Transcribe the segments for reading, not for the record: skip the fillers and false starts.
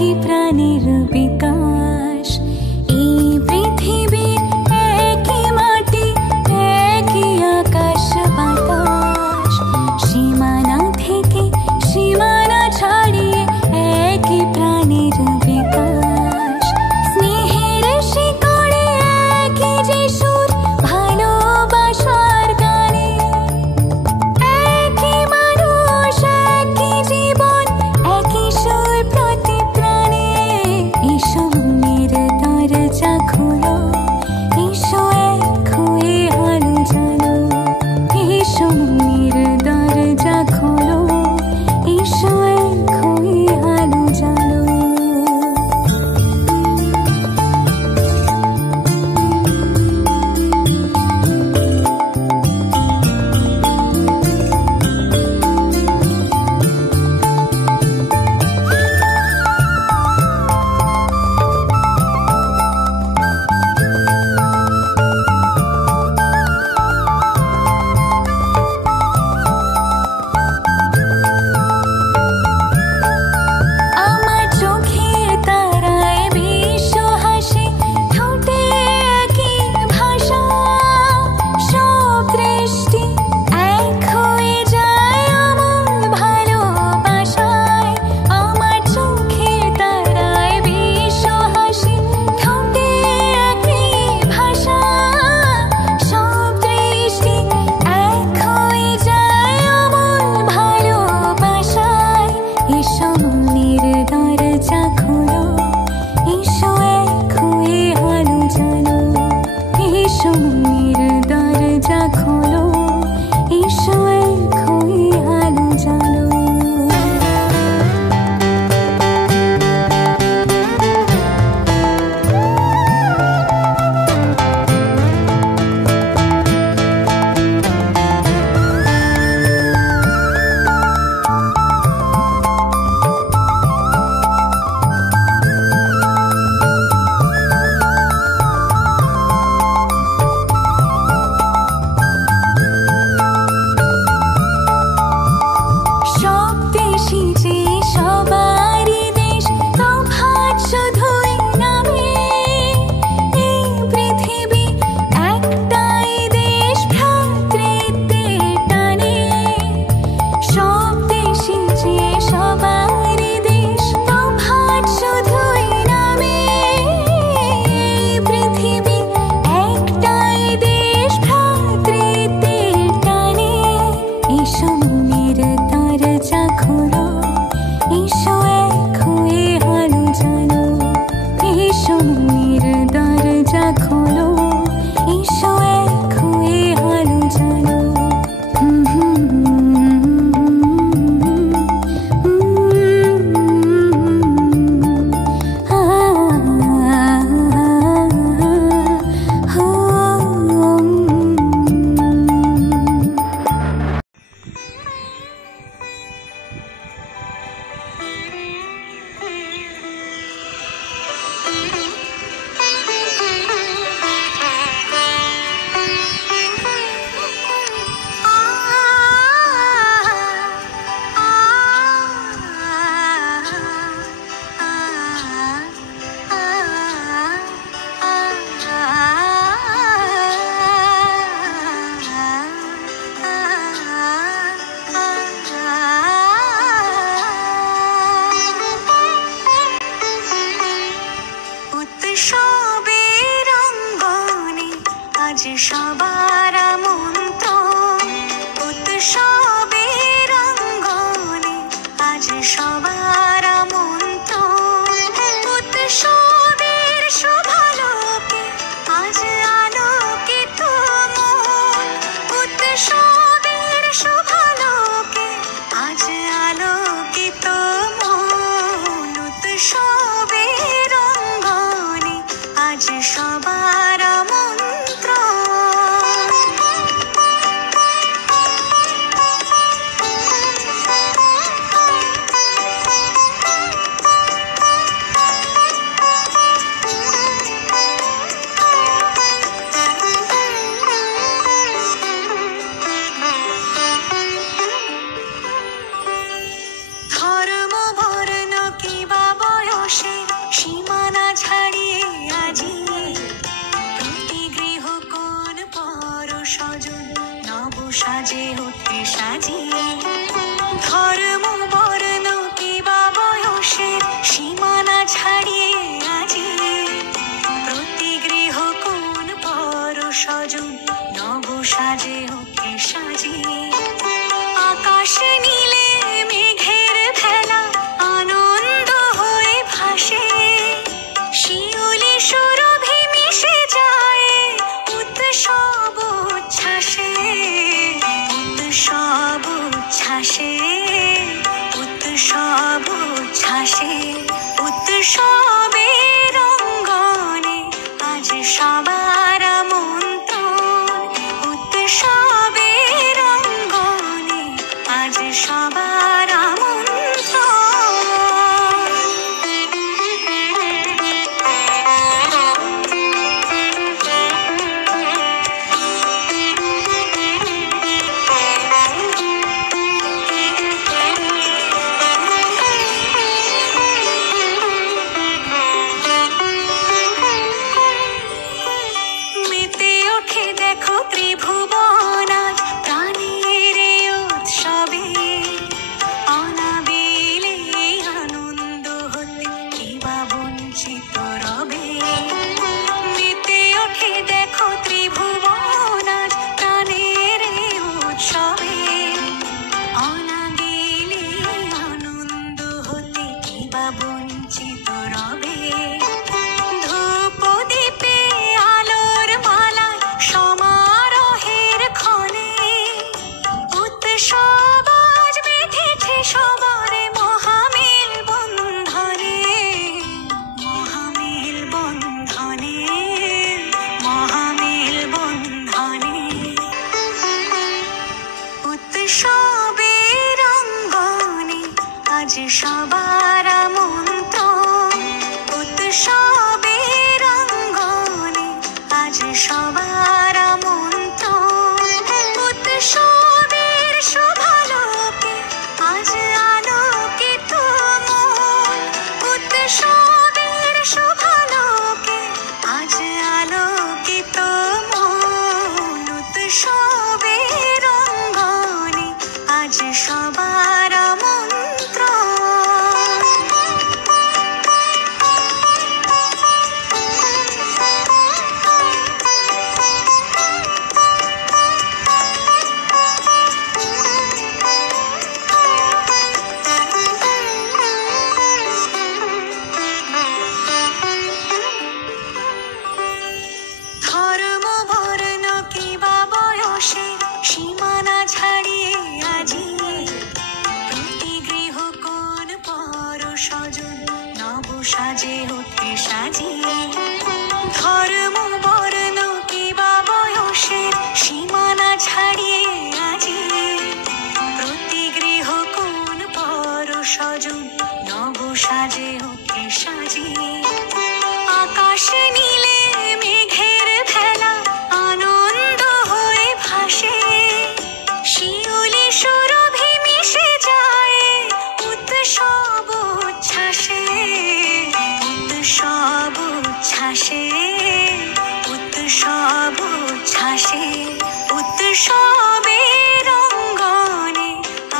একই প্রাণের বিকাশ। এই পৃথিবীর একই মাটি, একই আকাশ বাতাস, সীমানা থেকে সীমানা ছাড়িয়ে একই প্রাণের বিকাশ। স্নেহের শিকড়ে একই যে সুর, ভালোবাসার গানে একই মানুষ, একই জীবন, একই সুর প্রতি প্রাণে। এসো মনের দরজা খোলো, এসো এক হয়ে আলো জ্বালো। এসো মনের দরজা খোলো, এসো এক হয়ে আলো জ্বালো। আমার চোখের তারায় বিশ্ব হাসে, ঠোঁটে একই ভাষা। সব দৃষ্টি এক হয়ে যায় আমার ভালোবাসায়। আমার চোখের তারায় বিশ্ব হাসে, ঠোঁটে একই ভাষা। সব দৃষ্টি এক হয়ে যায় আমার ভালোবাসায়। এসো মনের দরজা খোলো, এসো এক হয়ে আলো জ্বালো। এসো মনের দরজা খোলো, এসো এক হয়ে আলো জ্বালো। সব দেশই যে সবারই দেশ, তফাৎ শুধুই নামে। এই পৃথিবী একটাই দেশ, ভ্রাতৃত্বের টানে। সব দেশই যে সবারই দেশ, তফাৎ শুধুই নামে। এই পৃথিবী একটাই দেশ, ভ্রাতৃত্বের টানে। এসো মনের দরজা খোলো, এসো এক হয়ে আলো জ্বালো। এসো মনের দরজা খোলো, এসো এক হয়ে আলো জ্বালো। উৎসবের অঙ্গনে আজ সবার আমন্ত্রণ। উৎসবের অঙ্গনে আজ সবার আমন্ত্রণ। উৎসবের শোভালোকে আজ আলোকিত মন। উৎসবের শোভালোকে আজ আলোকিত মন। উৎসবের অঙ্গনে আজ সবার আমন্ত্রণ। ধর্ম বর্ণ কিবা বয়স সীমানা ছাড়িয়ে আজি প্রতি গৃহ কোন পর সজন নব সাজে ওকে সাজিয়ে আকাশ নীলে মেঘের ভেলা আনন্দ হয়ে ভাসে শিউলি সুরভি মিশে যায় উৎসব উচ্ছ্বাসে উৎসব উচ্ছ্বাসে উৎসব উচ্ছ্বাসে উৎসবের অঙ্গনে আজ সবার আমন্ত্রণ উৎসবের অঙ্গনে আজ সবার মেতে ওঠে দেখো ত্রিভুবন আজ প্রাণের এই উৎসবে অনাবিলে আনন্দ হতে কিবা বঞ্চিত রবে মেতে ওঠে দেখো ত্রিভুবন আজ প্রাণের এই উৎসবে অনাবিলে আনন্দ হতে কিবা বঞ্চিত রবে ধূপ দীপে আলোর মালায় সমারোহের ক্ষণে উৎসব আজ বেঁধেছে সবার মহামিল বন্ধনে মহামিল বন্ধনে মহামিল বন্ধনে উৎসবের অঙ্গনে আজ সবার আমন্ত্রণ উৎসবের অঙ্গনে আজ সবার আমন্ত্রণ উৎসবের শুভালোকে আজ আলোকিত মন উৎসবের শুভালোকে আজ আলোকিত মন উৎসবের অঙ্গনে আজ সবার আমন্ত্রণ ধর্ম বর্ণ কিবা বয়সে সীমানা ছাড়িয়ে আজি প্রতি গৃহ কোন পর সজন নব সাজে ওঠে সাজিয়ে ধর্ম বর্ণ কিবা বয়সে সীমানা ছাড়িয়ে আজি প্রতি গৃহ কোন পর সজন নব সাজে ওঠে সাজিয়ে আকাশ নীলে মেঘের ভেলা আনন্দ হয়ে ভাসে শিউলি সুরভি মিশে যায় উৎসব উচ্ছ্বাসে উৎসব উচ্ছ্বাসে উৎসব উচ্ছ্বাসে উৎসবের অঙ্গনে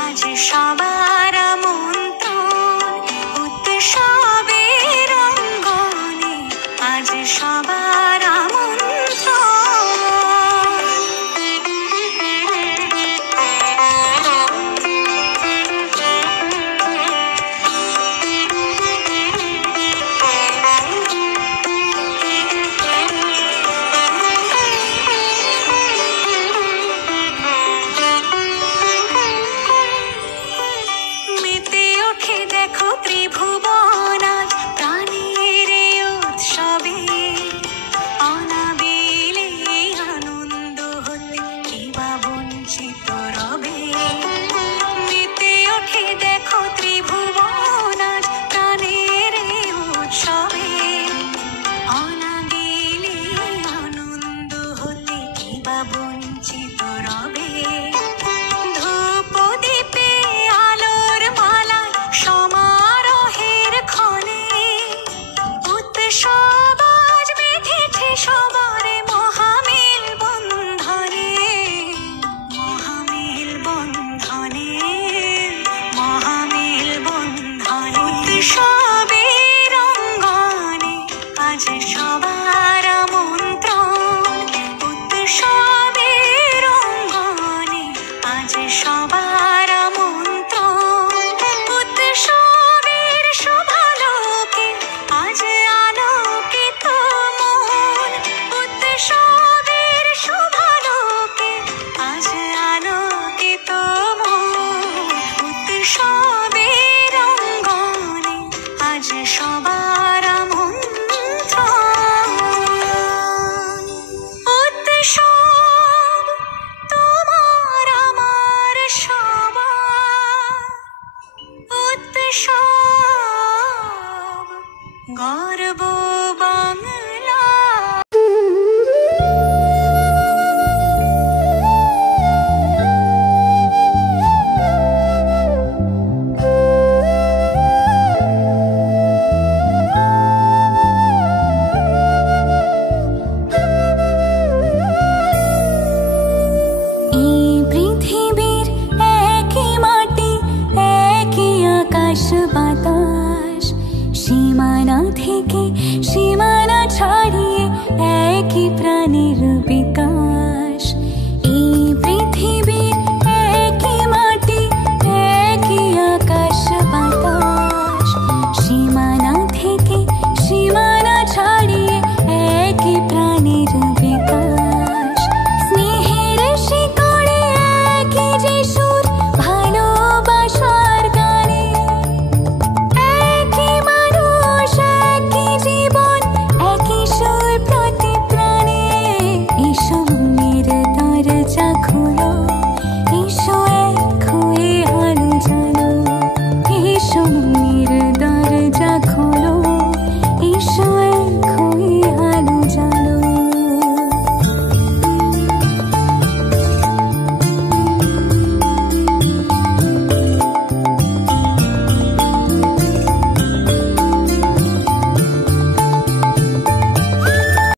আজ সবার আমন্ত্রণ উৎসবের অঙ্গনে আজ সবার আমন্ত্রণ আজ সবার আমন্ত্রণ। উৎসব তোমার আমার সবার, উৎসব গর্ব বাংলা। বাতাস সীমানা থেকে সীমানা ছাড়িয়ে একই প্রাণের বিকাশ।